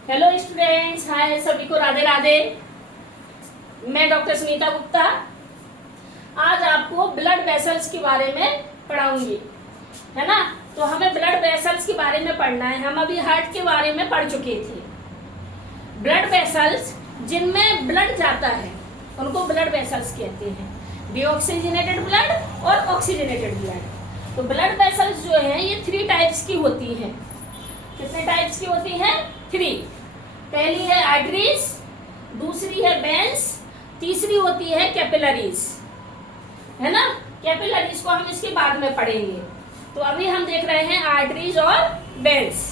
Hello students, हाय सभी को राधे राधे। मैं डॉक्टर सुनीता गुप्ता आज आपको ब्लड वेसल्स के बारे में पढ़ाऊंगी, है ना। तो हमें ब्लड वेसल्स के बारे में पढ़ना है। हम अभी हार्ट के बारे में पढ़ चुके थे। ब्लड वेसल्स जिनमें ब्लड जाता है उनको ब्लड वेसल्स कहते हैं। डीऑक्सीजनेटेड ब्लड और ऑक्सीजनेटेड ब्लड। तो ब्लड वेसल्स जो है ये 3 टाइप्स की होती हैं। कितने टाइप्स की होती हैं? 3। पहली है आर्टरीज, दूसरी है वेन्स, तीसरी होती है कैपिलरीज, है ना। कैपिलरीज को हम इसके बाद में पढ़ेंगे। तो अभी हम देख रहे हैं आर्टरीज और वेन्स।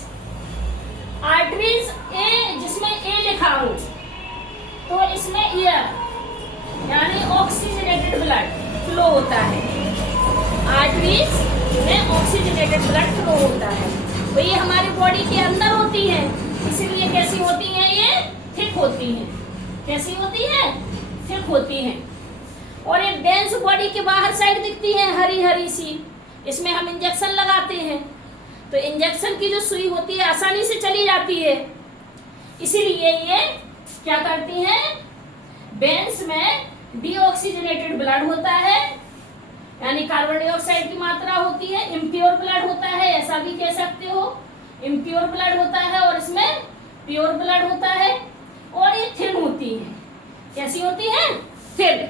आर्टरीज ए, जिसमें ए लिखा हो तो इसमें ईयर यानी ऑक्सीजनेटेड ब्लड फ्लो होता है। आर्टरीज में ऑक्सीजनेटेड ब्लड फ्लो होता है। तो ये हमारी बॉडी के अंदर होती है, इसीलिए कैसी होती हैं? ये थिक होती हैं। कैसी होती है? थिक होती हैं। और ये वेन्स बॉडी के बाहर साइड दिखती है, हरी हरी सी। इसमें हम इंजेक्शन लगाते हैं तो इंजेक्शन की जो सुई होती है आसानी से चली जाती है। इसीलिए ये क्या करती हैं? वेन्स में डीऑक्सीजनेटेड ब्लड होता है, यानी कार्बन डाइऑक्साइड की मात्रा होती है। इम्प्योर ब्लड होता है, ऐसा भी कह सकते हो। इम्प्योर ब्लड होता है और इसमें प्योर ब्लड होता है। और ये थिन होती है। कैसी होती है? थिन।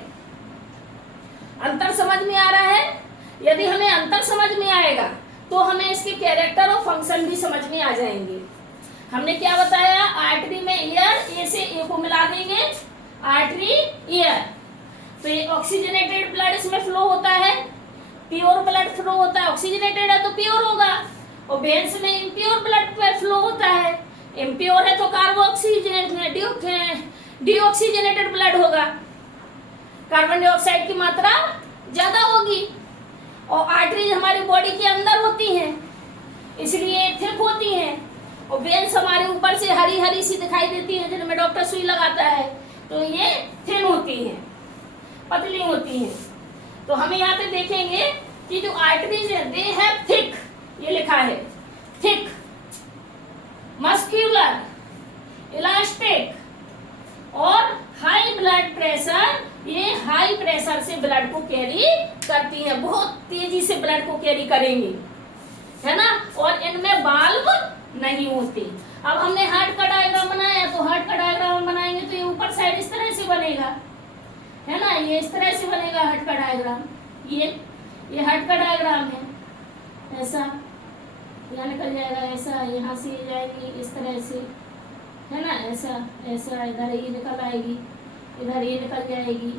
अंतर समझ में आ रहा है? यदि हमें अंतर समझ में आएगा तो हमें इसके कैरेक्टर और फंक्शन भी समझ में आ जाएंगे। हमने क्या बताया? आर्टरी में ईयर, ए से ए को मिला देंगे, आर्टरी ईयर। तो ये ऑक्सीजनेटेड ब्लड इसमें फ्लो होता है, प्योर ब्लड फ्लो होता है। ऑक्सीजनेटेड है तो प्योर होगा। और वेन्स में इम्प्योर ब्लड फ्लो होता है। इम्प्योर है तो डीऑक्सीजनेटेड ब्लड होगा, कार्बन डाइऑक्साइड की मात्रा ज्यादा होगी। और आर्टरीज हमारी बॉडी के अंदर होती हैं, इसलिए थिक होती हैं। और वेन्स हमारे ऊपर से हरी हरी सी दिखाई देती हैं, जिनमें डॉक्टर सुई लगाता है। तो ये थिन होती हैं, पतली होती हैं। तो हम यहाँ पे देखेंगे कि जो आर्टरीज है दे हैव थिक, ये लिखा है थिक, मस्क्यूलर, इलास्टिक और हाई ब्लड प्रेशर। ये हाई प्रेशर से ब्लड को कैरी करती हैं, बहुत तेजी से ब्लड को कैरी करेंगी, है ना। और इनमें वाल्व नहीं होते। अब हमने हार्ट का डायग्राम बनाया, तो हार्ट का डायग्राम बनाएंगे तो ये ऊपर साइड इस तरह से बनेगा, है ना। ये इस तरह से बनेगा हार्ट का डायग्राम। ये हार्ट का डायग्राम है। ऐसा यहाँ निकल जाएगा, ऐसा यहाँ से ये जाएगी इस तरह से, है ना। ऐसा ऐसा इधर ये निकल आएगी, इधर ये निकल जाएगी,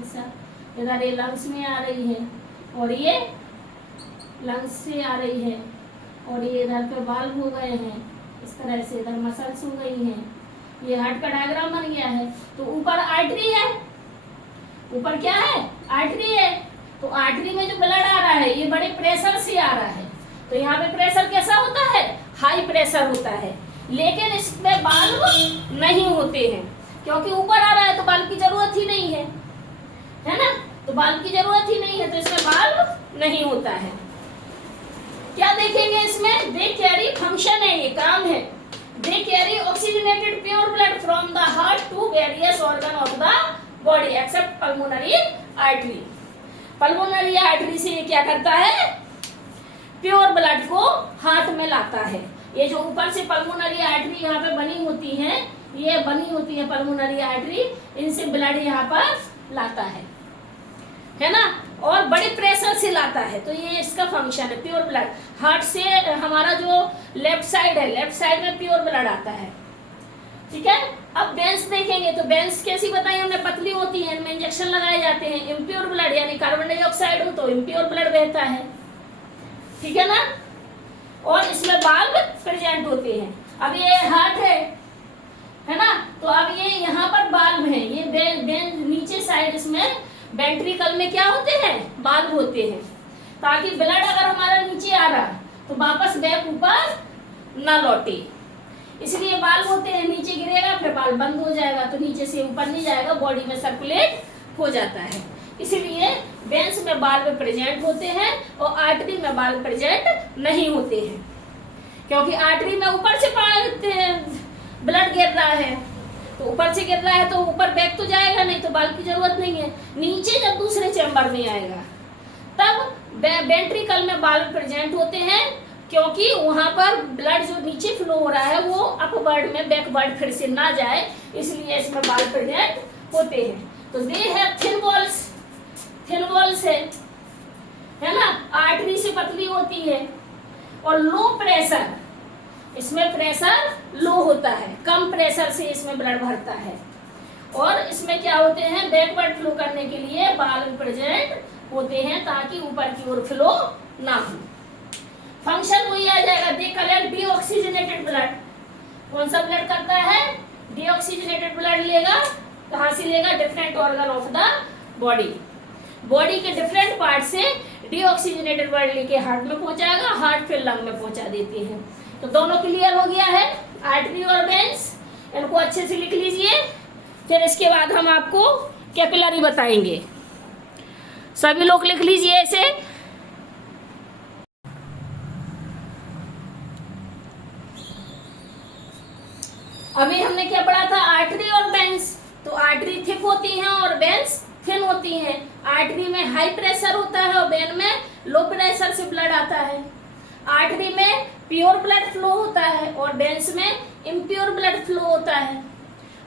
ऐसा। इधर ये लंग्स में आ रही है और ये लंग्स से आ रही है। और ये इधर पे वाल्व हो गए हैं इस तरह से, इधर मसल्स हो गई हैं। ये हार्ट का डायग्राम बन गया है। तो ऊपर आर्टरी है, ऊपर क्या है? आर्टरी है। तो आर्टरी में जो ब्लड आ रहा है ये बड़े प्रेशर से आ रहा है। तो यहाँ पे प्रेशर कैसा होता है? हाई प्रेशर होता है। लेकिन इसमें वाल्व नहीं होते हैं, क्योंकि ऊपर आ रहा है तो वाल्व की जरूरत ही नहीं है ना। तो वाल्व की जरूरत ही नहीं है, तो इसमें वाल्व नहीं होता है। क्या देखेंगे इसमें? दे कैरी, फंक्शन है, ये काम है। They carry oxygenated pure blood from the heart to various organ of the body except pulmonary artery. Pulmonary artery से ये क्या करता है? प्योर ब्लड को हार्ट में लाता है। ये जो ऊपर से पल्मोनरी आर्टरी यहाँ पे बनी होती है, ये बनी होती है पल्मोनरी आर्टरी, इनसे ब्लड यहाँ पर लाता है ना। और बड़े प्रेशर से लाता है। तो ये इसका फंक्शन है, प्योर ब्लड। हार्ट से हमारा जो लेफ्ट साइड है, लेफ्ट साइड में प्योर ब्लड आता है, ठीक है। अब वेन्स देखेंगे तो वेन्स कैसी बताई हमने? पतली होती है, इनमें इंजेक्शन लगाए जाते हैं। इम्प्योर ब्लड यानी कार्बन डाइऑक्साइड हो तो इम्प्योर ब्लड बहता है, ठीक है ना। और इसमें वाल्व प्रेजेंट होते हैं। अब ये हार्ट है ना। तो अब ये यहाँ पर वाल्व है, ये वेन नीचे साइड, इसमें वेंट्रिकल में क्या होते हैं? वाल्व होते हैं, ताकि ब्लड अगर हमारा नीचे आ रहा तो वापस बैक ऊपर ना लौटे। इसलिए वाल्व होते हैं, नीचे गिरेगा फिर वाल्व बंद हो जाएगा, तो नीचे से ऊपर नहीं जाएगा, बॉडी में सर्कुलेट हो जाता है। इसलिए वेन्स में वाल्व प्रेजेंट होते हैं और आर्टरी में वाल्व प्रेजेंट नहीं होते हैं, क्योंकि आर्टरी में ऊपर से ब्लड ऊपर गिर रहा है, तो ऊपर से गिर रहा है तो ऊपर बैक तो जाएगा नहीं, तो बाल्ब की जरूरत नहीं है। नीचे जब दूसरे चैम्बर में आएगा तब वेंट्रिकल में बाल्ब प्रेजेंट होते हैं, क्योंकि वहां पर ब्लड जो नीचे फ्लो हो रहा है वो अपवर्ड में बैकवर्ड फिर से ना जाए, इसलिए इसमें बाल्ब प्रेजेंट होते हैं। तो दे है थिन वॉल्स, थिन वॉल्स है ना, आर्टरी से पतली होती है। और लो प्रेशर, इसमें प्रेशर लो होता है, कम प्रेशर से इसमें ब्लड भरता है। और इसमें क्या होते हैं, बैकवर्ड फ्लो करने के लिए बाल्ब प्रेजेंट होते हैं ताकि ऊपर की ओर फ्लो ना हो। फंक्शन वही आ जाएगा, दे कलेक्ट डीऑक्सीजनेटेड ब्लड। कौन सा ब्लड करता है, डीऑक्सीजनेटेड ब्लड लेगा, कहां से लेगा, different organ of the body, body के डिफरेंट पार्ट से डीऑक्सीजनेटेड ब्लड लेके हार्ट में पहुंचाएगा, हार्ट फिर लंग में पहुंचा देते हैं। तो दोनों क्लियर हो गया है, आर्टरी और वेन्स, इनको अच्छे से लिख लीजिए। फिर इसके बाद हम आपको कैपिलरी बताएंगे, सभी लोग लिख लीजिए ऐसे। अभी हमने क्या पढ़ा था, आर्टरी और वेन्स। तो आर्टरी थिक होती हैं और वेन्स थिन होती हैं। आर्टरी में हाई प्रेशर होता है और वेन में लो प्रेशर से ब्लड आता है। आर्टरी में प्योर ब्लड फ्लो होता है और वेन्स में इम्प्योर ब्लड फ्लो होता है।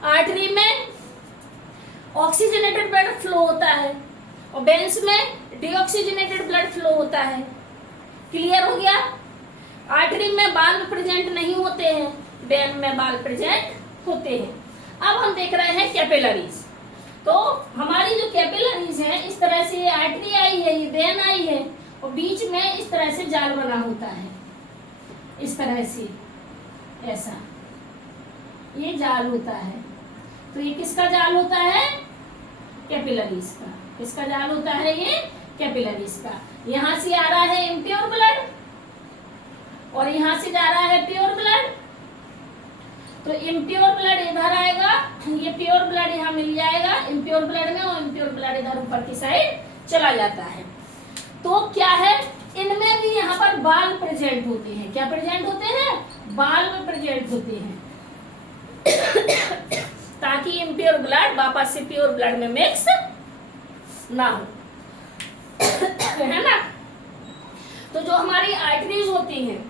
आर्टरी में ऑक्सीजनेटेड ब्लड फ्लो होता है और वेन्स में डीऑक्सीजनेटेड ब्लड फ्लो होता है। क्लियर हो गया। आर्टरी में बाल्ब प्रेजेंट नहीं होते हैं, वेन में बाल्ब प्रेजेंट होते हैं। अब हम देख रहे हैं कैपिलरीज। तो हमारी जो कैपिलरीज हैं, इस तरह से ये आर्टरी आई है, ये वेन आई है और बीच में इस तरह से जाल बना होता है, इस तरह से ऐसा ये जाल होता है। तो ये किसका जाल होता है, कैपिलरीज का। किसका जाल होता है, ये कैपिलरीज का। यहां से आ रहा है इम्प्योर ब्लड और यहां से जा रहा है प्योर ब्लड। तो इम्प्योर ब्लड इधर आएगा, ये प्योर ब्लड यहाँ मिल जाएगा इम्प्योर ब्लड में, और इम्प्योर ब्लड इधर ऊपर की साइड चला जाता है। तो क्या है, इनमें भी यहाँ पर बाल्ब प्रेजेंट होते हैं। क्या प्रेजेंट होते हैं, बाल्ब प्रेजेंट होते हैं ताकि इम्प्योर ब्लड वापस से प्योर ब्लड में मिक्स ना हो, है ना। तो जो हमारी आर्टरीज होती हैं,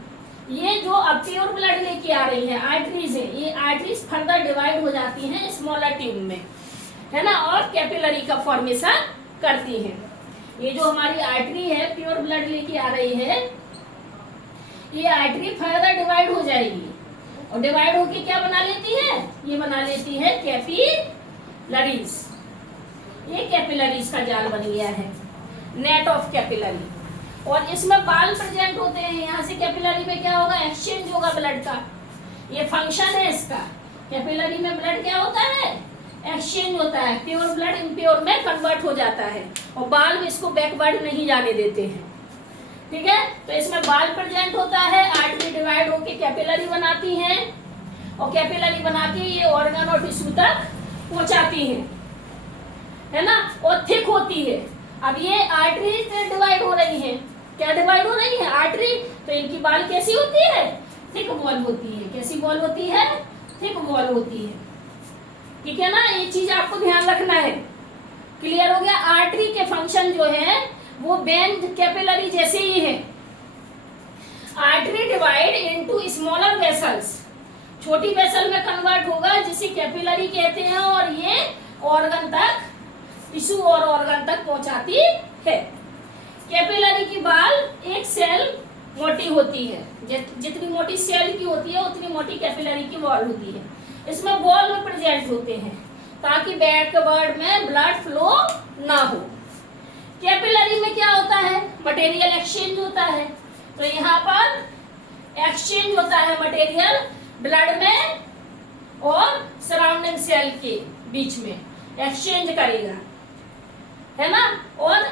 ये जो अब प्योर ब्लड लेके आ रही है आर्टरीज है, ये आर्टरीज फर्दर डिवाइड हो जाती हैं स्मॉलर ट्यूब में, है ना, और कैपिलरी का फॉर्मेशन करती हैं। ये जो हमारी आर्टरी है प्योर ब्लड लेके आ रही है, ये आर्टरी फर्दर डिवाइड हो जाएगी और डिवाइड होके क्या बना लेती है, ये बना लेती है कैपिलरीज। ये कैपिलरीज का जाल बन गया है, नेट ऑफ कैपिलरी। और इसमें बाल्ब प्रेजेंट होते हैं। यहाँ से कैपिलरी में क्या होगा, एक्सचेंज होगा ब्लड का, ये फंक्शन है इसका। कैपिलरी में ब्लड क्या होता है, एक्सचेंज होता है, प्योर ब्लड इम्प्योर में कन्वर्ट हो जाता है और बाल्ब इसको बैकवर्ड नहीं जाने देते हैं। ठीक है, तो इसमें बाल्ब प्रेजेंट होता है, आर्टरी डिवाइड होके कैपिलरी बनाती है और कैपिलरी बना के ये ऑर्गन और टिश्यू तक पहुंचाती है ना, और थिक होती है। अब ये आर्टरी से डिवाइड हो रही है, क्या डिवाइड हो रही है, आर्टरी। तो इनकी बाल कैसी होती है, थिक वॉल होती है। कैसी वॉल होती है, थिक वॉल होती है। ठीक है ना, ये चीज आपको ध्यान रखना है। क्लियर हो गया। आर्टरी के फंक्शन जो है वो वेन कैपिलरी जैसे ही है। Artery divide into smaller vessels, छोटी वेसल में कन्वर्ट होगा जिसे कैपिलरी कहते हैं, और ये ऑर्गन तक, टिश्यू और ऑर्गन तक पहुंचाती है। कैपिलरी की बाल एक सेल मोटी होती है, जितनी मोटी सेल की होती है उतनी मोटी कैपिलरी की वॉल होती है। इसमें बॉल में प्रेजेंट होते हैं ताकि बैकवर्ड में ब्लड फ्लो ना हो। कैपिलरी में क्या होता है, मटेरियल एक्सचेंज होता है। तो यहाँ पर एक्सचेंज होता है मटेरियल ब्लड में और सराउंडिंग सेल के बीच में एक्सचेंज करेगा, है ना, और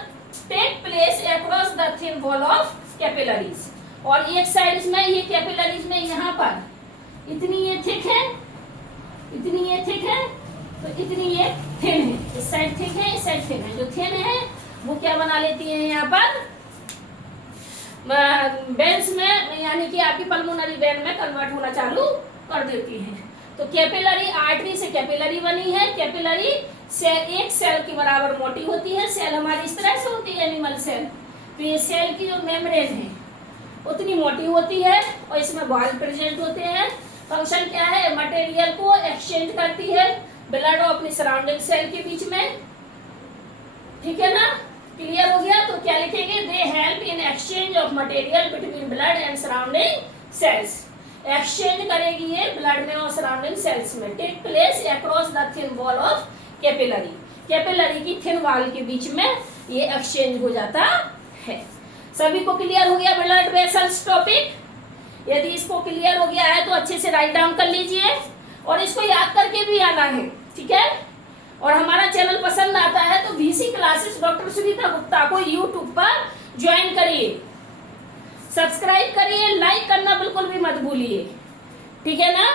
take place across the thin wall of capillaries. और एक साइड में ये कैपिलरीज में यहाँ पर इतनी ये थिक है, इतनी ये थिक है, तो इतनी ये थिन है। इस साइड थिक है, इस साइड थिन है। जो थिन है वो क्या बना लेती है यहाँ पर, वेन्स में, यानी कि आपकी पल्मोनरी वेन में कन्वर्ट होना चालू कर देती है। तो कैपिलरी आर्टरी से कैपिलरी बनी है। कैपिलरी सेल एक सेल के बराबर मोटी होती है। सेल हमारी इस तरह से होती है एनिमल सेल, तो ये सेल की जो मेम्ब्रेन है उतनी मोटी होती है और इसमें बाल प्रेजेंट होते हैं। फंक्शन क्या है, मटेरियल को एक्सचेंज करती है ब्लड और अपनी सराउंडिंग सेल के बीच में। ठीक है ना, क्लियर हो गया। तो क्या लिखेंगे, they help in exchange of material between blood and surrounding cells. Exchange करेगी ये ब्लड में और सराउंडिंग सेल्स में। Take place across the thin wall of capillary. Capillary की थिन वॉल के बीच में ये एक्सचेंज हो जाता है। सभी को क्लियर हो गया ब्लड वेसल्स टॉपिक? यदि इसको क्लियर हो गया है तो अच्छे से राइट डाउन कर लीजिए और इसको याद करके भी आना है। ठीक है, और हमारा चैनल पसंद आता है तो VC classes doctor Sunita Gupta को यूट्यूब पर ज्वाइन करिए, सब्सक्राइब करिए, लाइक करना बिल्कुल भी मत भूलिए। ठीक है ना।